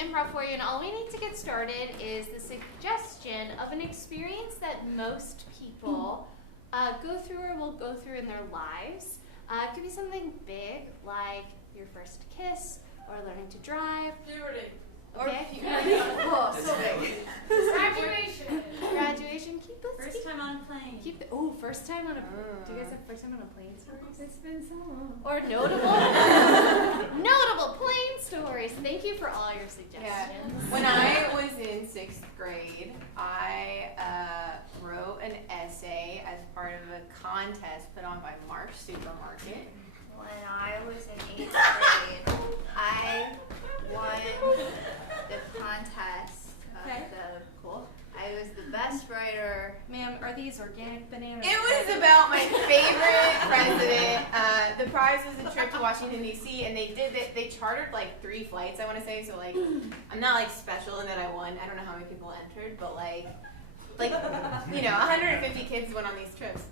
improv for you, and all we need to get started is the suggestion of an experience that most people go through or will go through in their lives. It could be something big, like your first kiss, or learning to drive. Puberty. Okay. Oh, so big. Graduation. Graduation. First time on a plane. First time on a. Do you guys have first time on a plane stories? It's been so long. Or notable plane stories. Thank you for all your suggestions. Yeah. When I was in 6th grade, I wrote an essay as part of a contest put on by Mark's Supermarket. When I was in 8th grade, I won the contest of the cool. I was the best writer. Ma'am, are these organic bananas? It was about my favorite president. The prize was a trip to Washington, D.C., and they chartered like 3 flights, I want to say, so like, I'm not like special in that I won. I don't know how many people entered, but like, 150 kids went on these trips.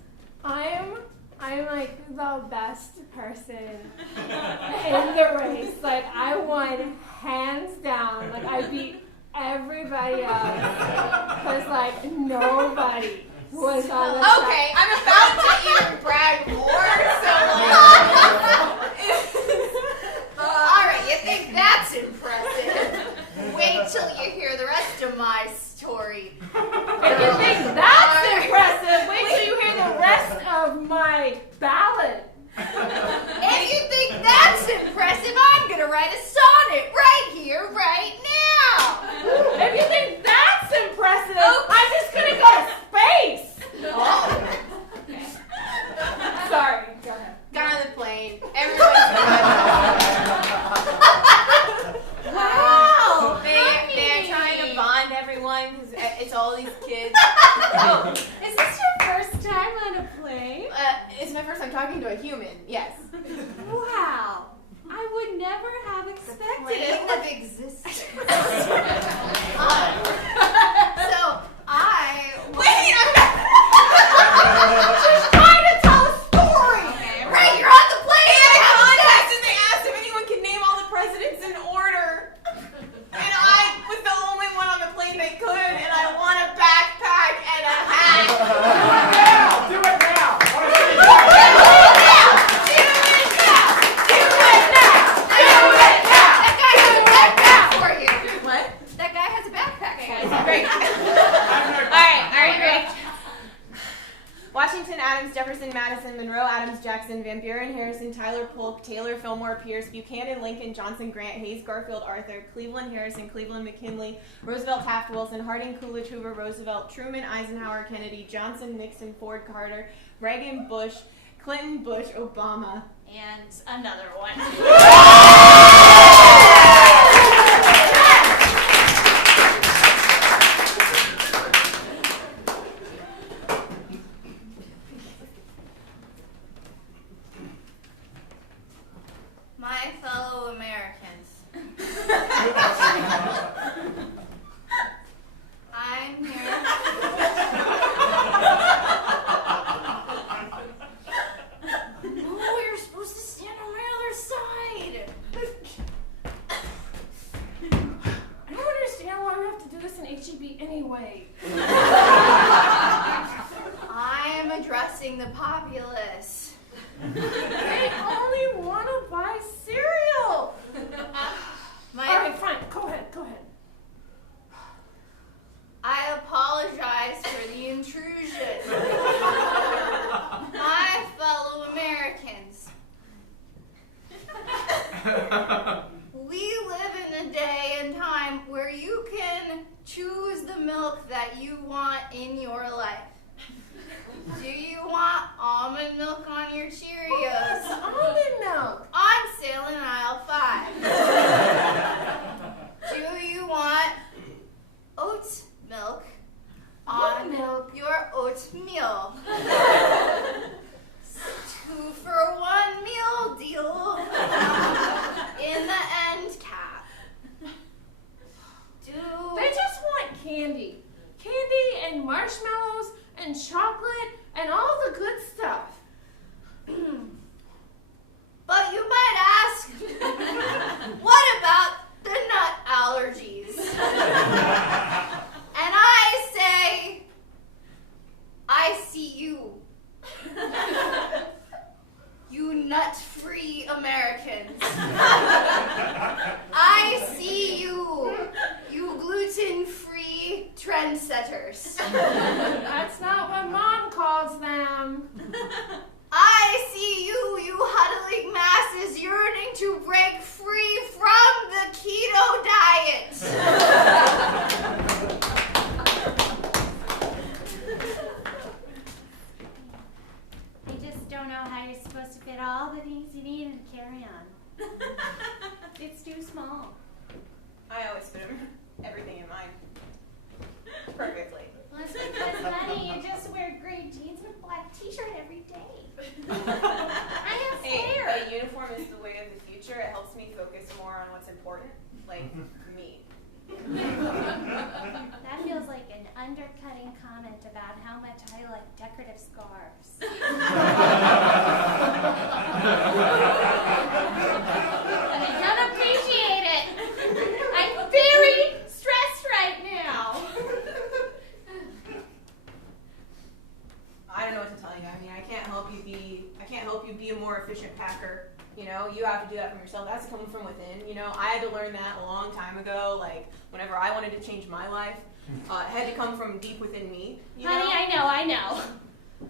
I'm like the best person in the race. Like, I won hands down. Like, I beat everybody else because like nobody was on the Okay, I'm about to even brag more, so Alright, you think that's impressive? Wait till you hear the rest of my story. If you think that's impressive, wait till you hear the rest of my ballad. If you think that's impressive, I'm gonna write a sonnet right here, right now. If you think that's impressive, I'm just gonna go to space. Okay. Sorry, go ahead. Got on the plane. Everyone's Wow! They're trying to bond everyone because it's all these kids. Is this your first time on a plane? It's my first time talking to a human. Yes. Wow! I would never have expected Plane it. of existence. So I Wait, just trying to tell a story. Okay. Right, you're on the plane. They had a contest and they asked if anyone could name all the presidents in order. And I was the only one on the plane that could, and I won a backpack and a hat. Do it now! That guy has a backpack for you. What? That guy has a backpack for you. Great. Alright, great. Washington, Adams, Jefferson, Madison, Monroe, Adams, Jackson, Van Buren, Harrison, Tyler, Polk, Taylor, Fillmore, Pierce, Buchanan, Lincoln, Johnson, Grant, Hayes, Garfield, Arthur, Cleveland, Harrison, Cleveland, McKinley, Roosevelt, Taft, Wilson, Harding, Coolidge, Hoover, Roosevelt, Truman, Eisenhower, Kennedy, Johnson, Nixon, Ford, Carter, Reagan, Bush, Clinton, Bush, Obama. And another one. My fellow Americans, I'm here. Oh, you're supposed to stand on my other side. I don't understand why we have to do this in HEB anyway. I am addressing the populace. They only want to buy cereal. My Alright, fine. Go ahead. I apologize for the intrusion. My fellow Americans, we live in a day and time where you can choose the milk that you want in your life. Do you want almond milk on your Cheerios? Almond milk. I'm sailing aisle 5. Do you want oat milk on your oatmeal? 2-for-1 meal deal in the end cap. They just want candy. Candy and marshmallows Americans. I see you gluten-free trendsetters. That's not what Mom calls them. I see you huddling masses yearning to break free from the keto diet. I just don't know how you're supposed to fit all the things you need and carry on. It's too small. I always fit everything in mine perfectly. Well, it's because, honey, you just wear gray jeans and a black t-shirt every day. I have hair. A uniform is the way of the future. It helps me focus more on what's important, like me. That feels like an undercutting comment about how much I like decorative scarves. And I don't appreciate it. I'm very stressed right now. I don't know what to tell you. I mean, I can't help you be a more efficient packer. You know, you have to do that from yourself. That's coming from within. You know, I had to learn that a long time ago. Like, whenever I wanted to change my life, it had to come from deep within me. Honey,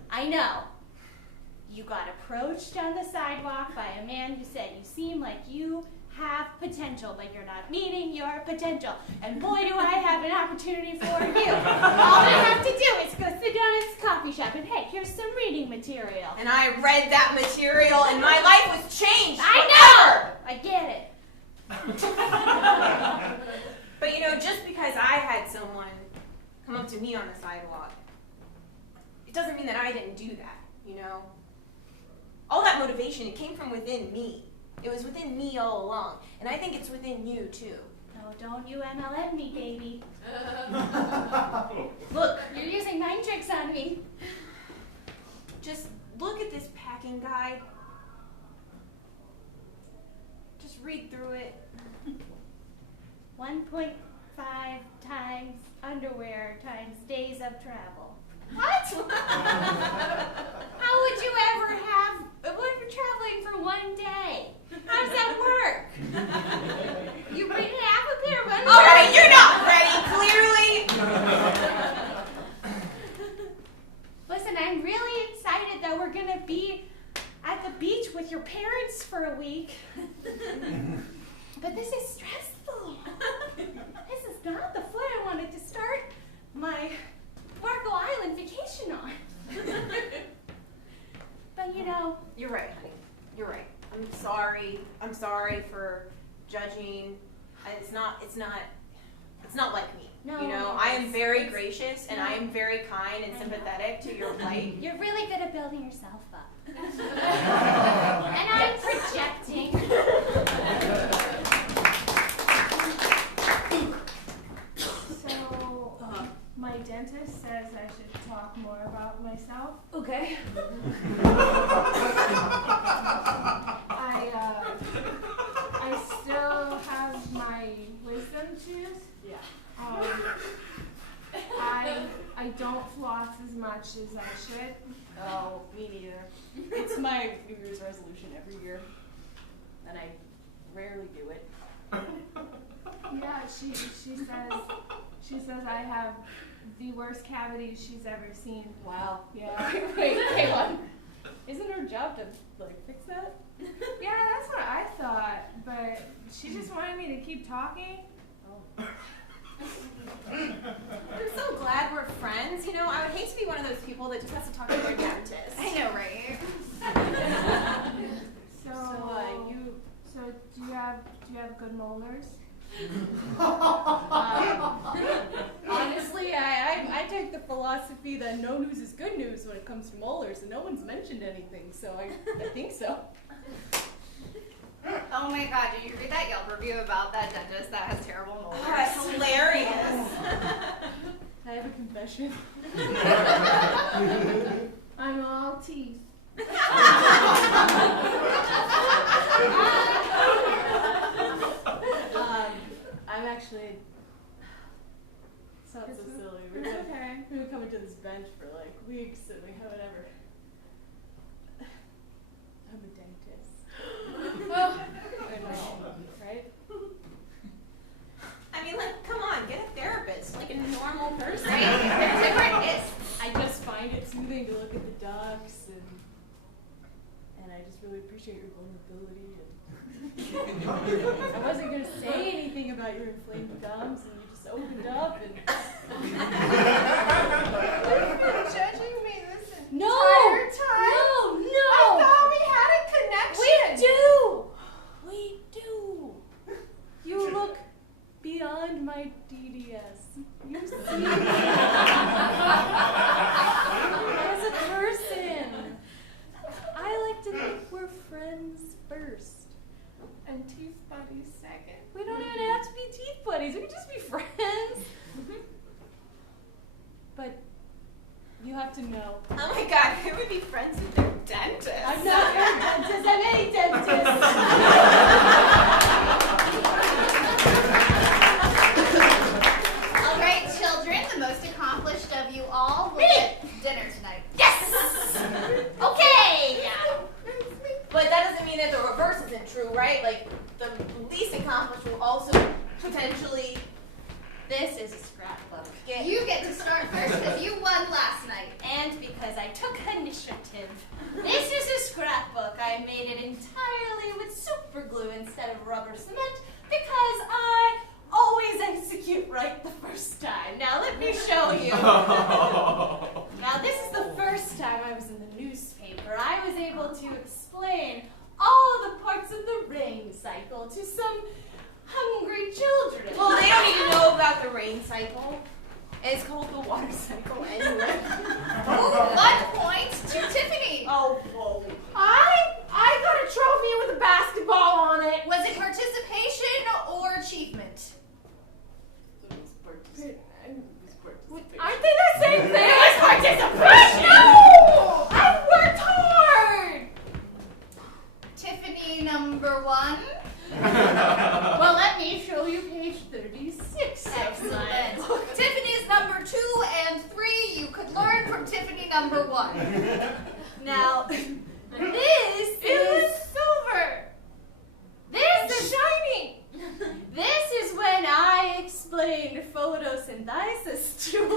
I know. You got approached on the sidewalk by a man who said you seem like you have potential, but you're not meeting your potential. And boy, do I have an opportunity for you. All I have to do is go sit down at this coffee shop and, hey, here's some reading material. And I read that material, and my life was changed. I know! I get it. But, you know, just because I had someone come up to me on the sidewalk, it doesn't mean that I didn't do that, you know? All that motivation, it came from within me. It was within me all along. And I think it's within you, too. No, don't you MLM me, baby. Look, you're using mind tricks on me. Just look at this packing guide. Just read through it. 1.5 times underwear times days of travel. What? How would you ever have, what if you're traveling for one day? How does that work? You bring half a pair of underwear? All right, you're not ready, clearly. Listen, I'm really excited that we're going to be at the beach with your parents for a week. But this is stressful. This is not the foot I wanted to start my Marco Island vacation on. But you know, You're right, honey. You're right. I'm sorry for judging. It's not like me. No, you know, I am very gracious and I am very kind and sympathetic to your plight. you're really good at building yourself up. And I'm projecting. So, my dentist says I should talk more about myself. Okay. I still have my wisdom tooth. Yeah. I don't floss as much as I should. Oh, me neither. It's my New Year's resolution every year, and I rarely do it. Yeah, she says I have the worst cavities she's ever seen. Wow. Yeah. Wait, hang on. Isn't her job to fix that? Yeah, that's what I thought, but she just wanted me to keep talking. Oh. I'm so glad we're friends. You know, I would hate to be one of those people that just has to talk to their dentist. I know, right? So do you have good molars? Honestly, I take the philosophy that no news is good news when it comes to molars, and no one's mentioned anything, so I think so. Oh my god, did you read that Yelp review about that dentist that has terrible molars? Oh, that's hilarious. I have a confession. I'm all teeth. I'm actually. Sounds so silly. We've been coming to this bench for weeks and we haven't ever. I'm a dentist. Well, I know, right? I mean, like, come on, get a therapist, like a normal person. Right? They're different. I just find it soothing to look at the ducks, and I just really appreciate your vulnerability. And I wasn't gonna say anything about your inflamed gums, and you just opened up and. You've been judging me this No! entire time. No! I thought we had a connection. We do! You look beyond my DDS. You see me as a person. I like to think we're friends first. And teeth buddies second. We don't even have to be teeth buddies. We can just be friends. But you have to know. Oh my god, who would be friends with their dentist? I'm not your dentist. I'm a dentist. All right, children, the most accomplished of you all will get dinner tonight. Yes! Okay! But that doesn't mean that the reverse isn't true, right? Like, the least accomplished will also potentially... This is a scrapbook. You get to start first because you won last night. And because I took initiative. This is a scrapbook. I made it entirely with super glue instead of rubber cement because I always execute right the first time. Now let me show you. Now this is the first time I was in the newspaper. I was able to explain all the parts of the rain cycle to some hungry children. Well, they don't even know about the rain cycle. It's called the water cycle anyway. Ooh, 1 point to Tiffany. Oh, whoa. I got a trophy with a basketball on it. Was it participation or achievement? Aren't they the same thing? It was participation! No! I worked hard! Tiffany number 1. Well, let me show you page 36 of Excellent. my book. Tiffany's number 2 and 3. You could learn from Tiffany number 1. Now, this is silver. This is shiny. This is when I explained photosynthesis to a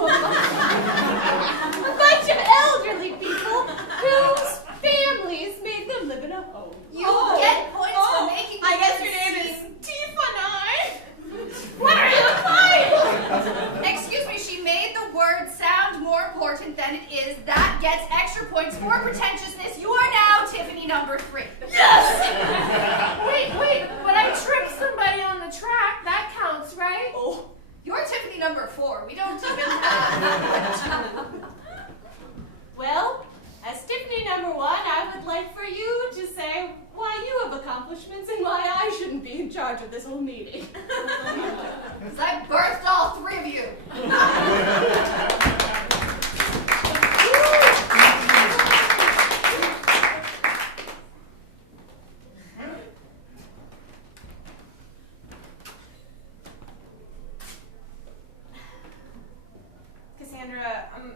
bunch of elderly people whose families made them live in a home. You get points for making I guess it your name is seem- Tiffany. What are you implying? Excuse me, she made the word sound more important than it is. That gets extra points for pretentiousness. You are now Tiffany number 3. Wait, but I tripped somebody on the track. That counts, right? Oh, you're Tiffany number 4. We don't even have... Well, as Tiffany number 1, I would like for you to say why you have accomplishments and why I shouldn't be in charge of this whole meeting. Because I birthed all 3 of you. Cassandra, I'm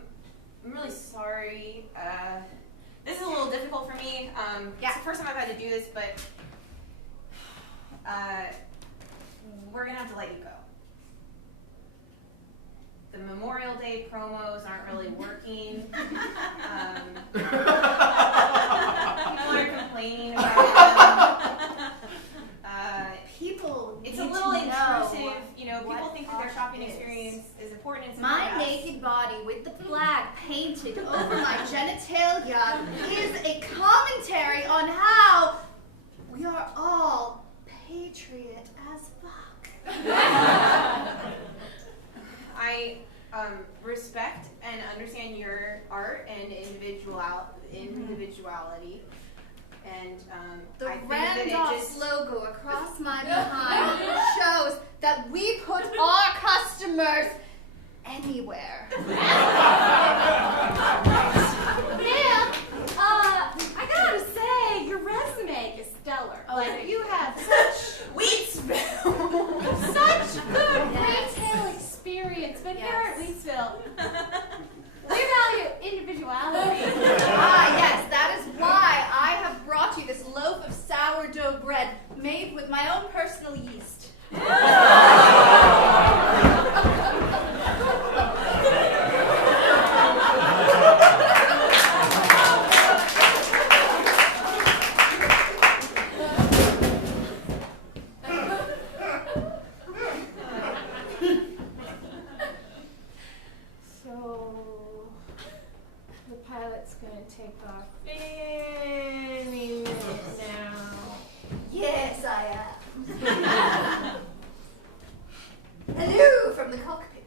really sorry. This is a little difficult for me. Yeah. It's the first time I've had to do this, but we're gonna have to let you go. The Memorial Day promos aren't really working. People are complaining about them. People It's a need little to know intrusive. You know, people what think that their art shopping is. experience is important. And My something else. naked body with the flag painted over my genitalia is a commentary on how we are all patriot as fuck. I respect and understand your art and individuality, and The I think that it Randolph's just logo across my behind shows that we put our customers anywhere. Ma'am, I gotta say, your resume is stellar. Like, you have such good retail experience, but here at Wheatsville, we value individuality. Ah, yes, that is why I have brought you this loaf of sourdough bread made with my own personal yeast. So the pilot's gonna take off any minute now. Yes, I am. Hello from the cockpit.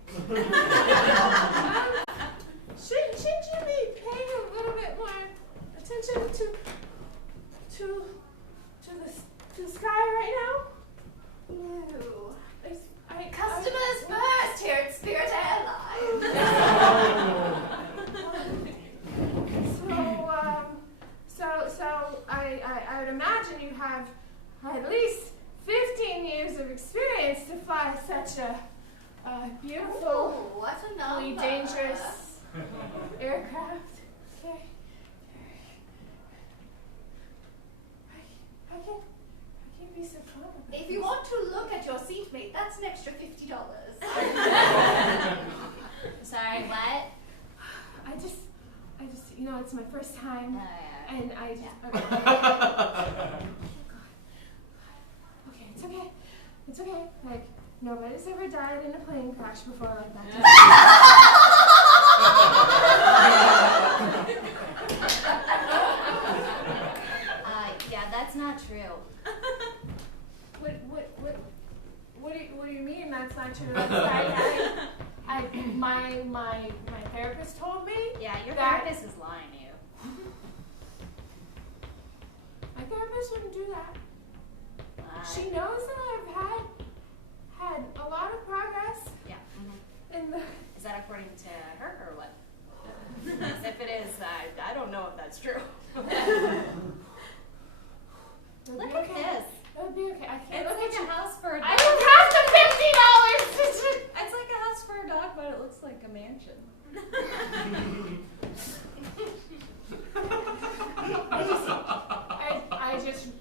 Shouldn't you be paying a little bit more attention to the sky right now? No. I- Customers first here at Spirit Airlines. So I would imagine you have at least 15 years of experience to fly such a beautiful, Ooh, what a really number. dangerous aircraft. Okay. I can't be so calm about If this. you want to look at your seatmate, that's an extra $50. Sorry, what? I just, it's my first time, Oh, yeah. and I just. Yeah. Okay. Okay, it's okay. Like, nobody's ever died in a plane crash before like that. Yeah, that's not true. What do you mean that's not true? My therapist told me. Yeah, your that- therapist is lying to you. My therapist wouldn't do that. She Uh, knows that I've had a lot of progress Yeah. in the. Is that according to her or what? 'Cause if it is, I don't know if that's true. Look at this. It would be okay. I can't It's look like at you. a house for a I dog. don't have the $50. It's like a house for a dog, but it looks like a mansion.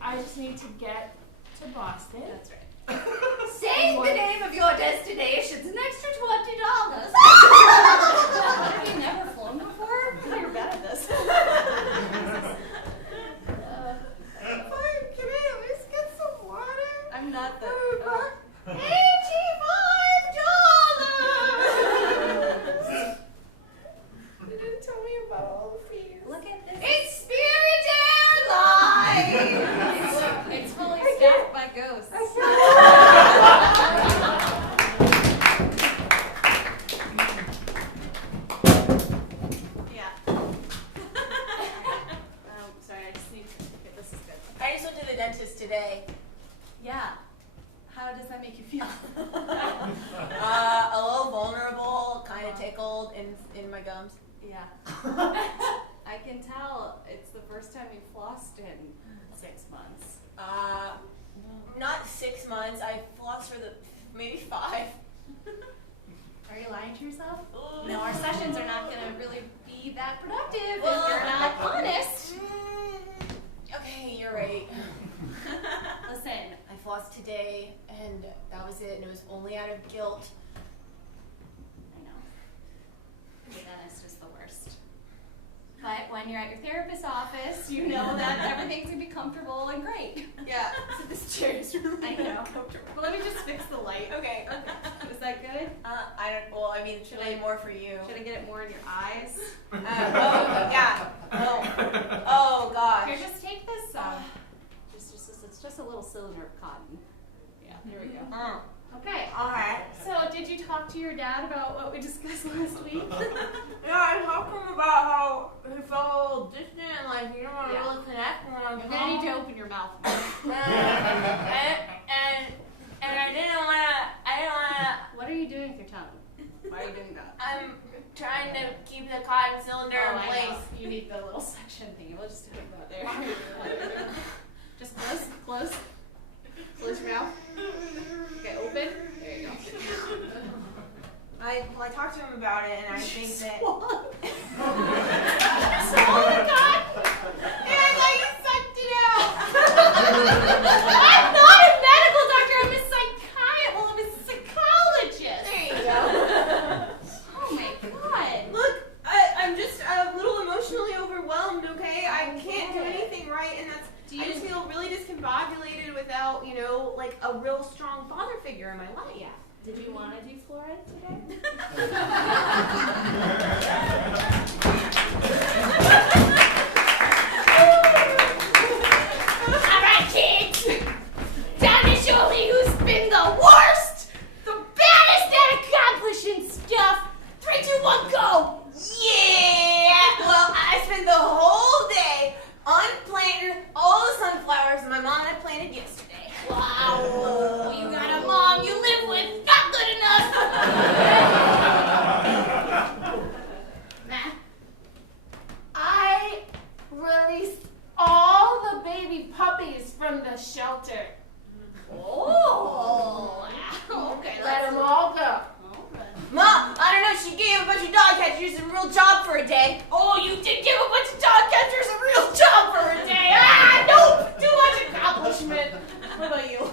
I just need to get to Boston. That's right. Saying the name of your destination's an extra $20. Have you never flown before? You're bad at this. Fine, can I at least get some water? I'm not the. $85! You didn't tell me about all the fees. Look at this. It's Spirit Airlines! It's fully staffed by ghosts. Yeah. Sorry, I just need to. Okay, this is good. I just went to the dentist today. Yeah. How does that make you feel? A little vulnerable, kind of tickled in my gums. Yeah. I can tell it's the first time you flossed in 6 months. Not 6 months. I flossed for maybe 5. Are you lying to yourself? No, our sessions are not going to really be that productive Well, if you're not honest. Okay, you're right. Listen, I flossed today, and that was it. And it was only out of guilt. I know. The dentist is the worst. But when you're at your therapist's office, you know that everything's going to be comfortable and great. Yeah. So this chair is really I know. uncomfortable. Well, let me just fix the light. Okay. Is that good? I don't. Well, I mean, should I more for you? Should I get it more in your eyes? Oh yeah. Oh gosh. Here, just take this. It's just a little cylinder of cotton. Yeah, there we go. Okay. All right. So, did you talk to your dad about what we discussed last week? Yeah, I talked to him about how he felt a little distant and like he didn't want to Yeah. really connect when I was You're gonna need to open your mouth more. and I didn't want to. What are you doing with your tongue? Why are you doing that? I'm trying to keep the cotton cylinder in I know. place. You need the little section thing. We'll just do it about there. Just close your mouth. Okay, open. There you go. I talked to him about it, and I think that. Swallow God! Yeah, I thought you sucked it out. I'm not like a real strong father figure in my life. Yeah. Did you want to do fluoride today? All right, kids. Time to show me who's been the worst, the baddest at accomplishing stuff. 3, 2, 1, go. Yeah! Well, I spent the whole day unplanting all the sunflowers my mom had planted yesterday. Wow. You got a mom you live with. Not good enough. Nah. I released all the baby puppies from the shelter. Oh. Okay. Let them all go. Mom, I don't know, she gave a bunch of dog catchers a real job for a day. Oh, you did give a bunch of dog catchers a real job for a day. Ah, nope. Too much accomplishment. What about you?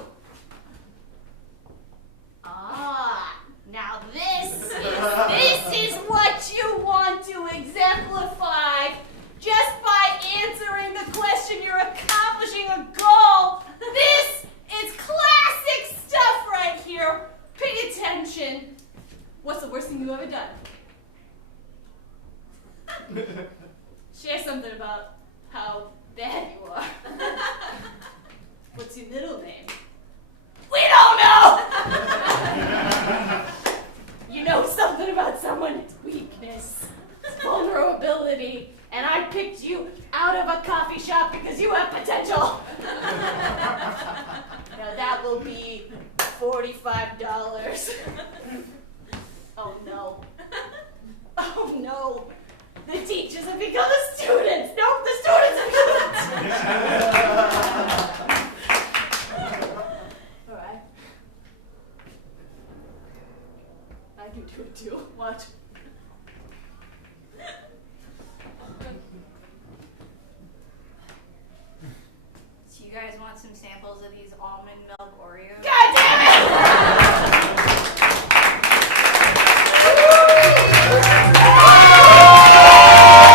Ah, now this is what you want to exemplify. Just by answering the question, you're accomplishing a goal. This is classic stuff right here. Pay attention. What's the worst thing you've ever done? Share something about how bad you are. What's your middle name? We don't know! You know something about someone's weakness, vulnerability, and I picked you out of a coffee shop because you have potential. Now that will be $45. Oh no. Oh no. The teachers have become the students. Nope, the students have become the Alright. I can do it too. Watch.